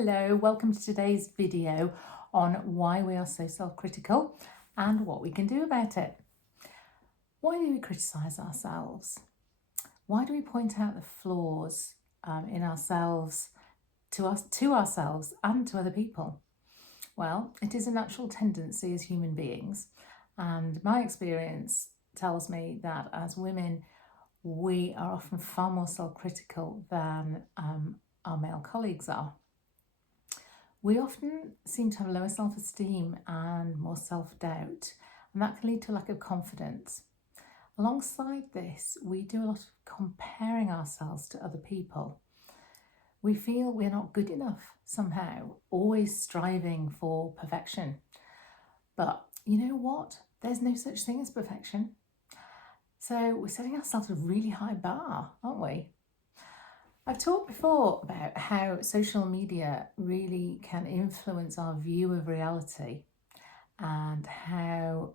Hello, welcome to today's video on why we are so self-critical and what we can do about it. Why do we criticise ourselves? Why do we point out the flaws in ourselves to ourselves and to other people? Well, it is a natural tendency as human beings, and my experience tells me that as women, we are often far more self-critical than our male colleagues are. We often seem to have lower self-esteem and more self-doubt, and that can lead to a lack of confidence. Alongside this, we do a lot of comparing ourselves to other people. We feel we're not good enough somehow, always striving for perfection. But you know what? There's no such thing as perfection. So we're setting ourselves a really high bar, aren't we? I've talked before about how social media really can influence our view of reality and how,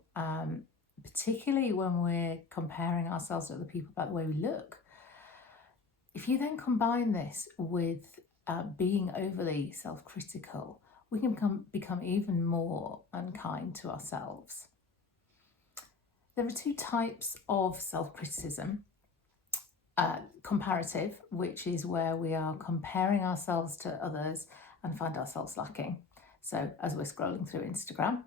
particularly when we're comparing ourselves to other people about the way we look, if you then combine this with being overly self-critical, we can become even more unkind to ourselves. There are two types of self-criticism. Comparative, which is where we are comparing ourselves to others and find ourselves lacking. So as we're scrolling through Instagram.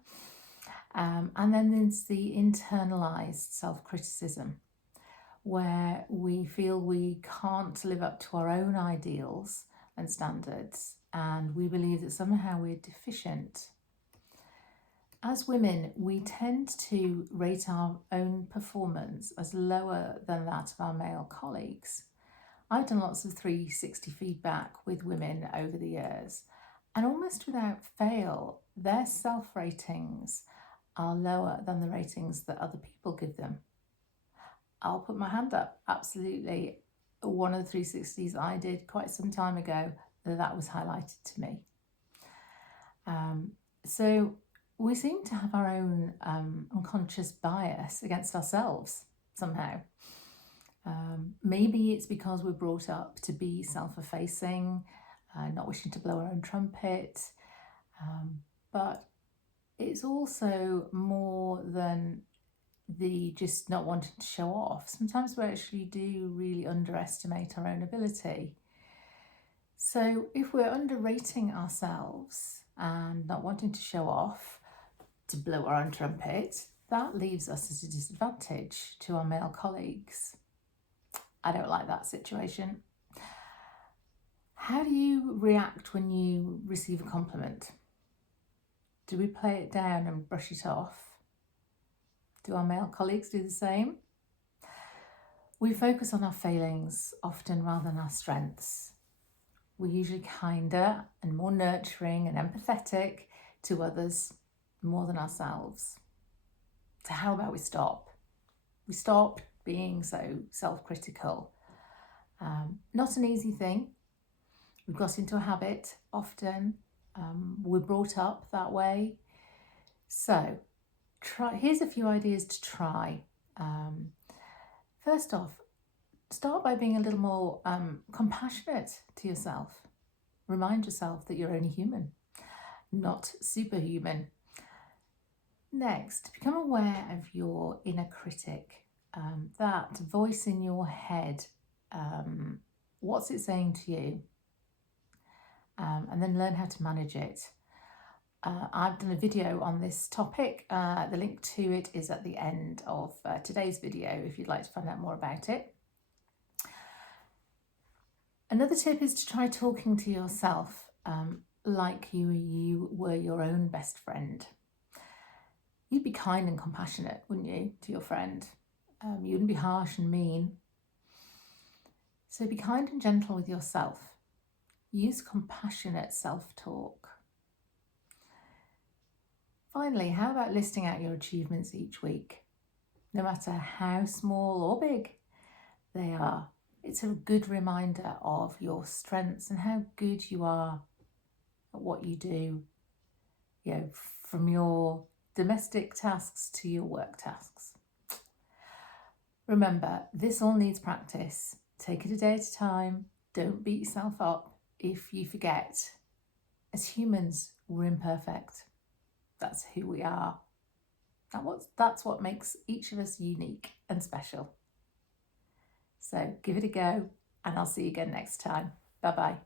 And then there's the internalized self-criticism, where we feel we can't live up to our own ideals and standards, and we believe that somehow we're deficient. As women, we tend to rate our own performance as lower than that of our male colleagues. I've done lots of 360 feedback with women over the years, and almost without fail, their self-ratings are lower than the ratings that other people give them. I'll put my hand up, absolutely. One of the 360s I did quite some time ago, that was highlighted to me. So we seem to have our own unconscious bias against ourselves somehow. Maybe it's because we're brought up to be self-effacing, not wishing to blow our own trumpet, but it's also more than the just not wanting to show off. Sometimes we actually do really underestimate our own ability. So if we're underrating ourselves and not wanting to show off, to blow our own trumpet, that leaves us at a disadvantage to our male colleagues. I don't like that situation. How do you react when you receive a compliment? Do we play it down and brush it off? Do our male colleagues do the same? We focus on our failings often rather than our strengths. We're usually kinder and more nurturing and empathetic to others more than ourselves. So how about we stop? We stop being so self-critical. Not an easy thing. We've got into a habit often. We're brought up that way. So here's a few ideas to try. First off, start by being a little more compassionate to yourself. Remind yourself that you're only human, not superhuman. Next, become aware of your inner critic, that voice in your head. What's it saying to you? And then learn how to manage it. I've done a video on this topic. The link to it is at the end of today's video if you'd like to find out more about it. Another tip is to try talking to yourself like you were your own best friend. You'd be kind and compassionate, wouldn't you, to your friend? You wouldn't be harsh and mean. So be kind and gentle with yourself. Use compassionate self-talk. Finally, how about listing out your achievements each week? No matter how small or big they are, it's a good reminder of your strengths and how good you are at what you do, from your domestic tasks to your work tasks. Remember, this all needs practice. Take it a day at a time. Don't beat yourself up if you forget. As humans, we're imperfect. That's who we are. That's what makes each of us unique and special. So give it a go, and I'll see you again next time. Bye-bye.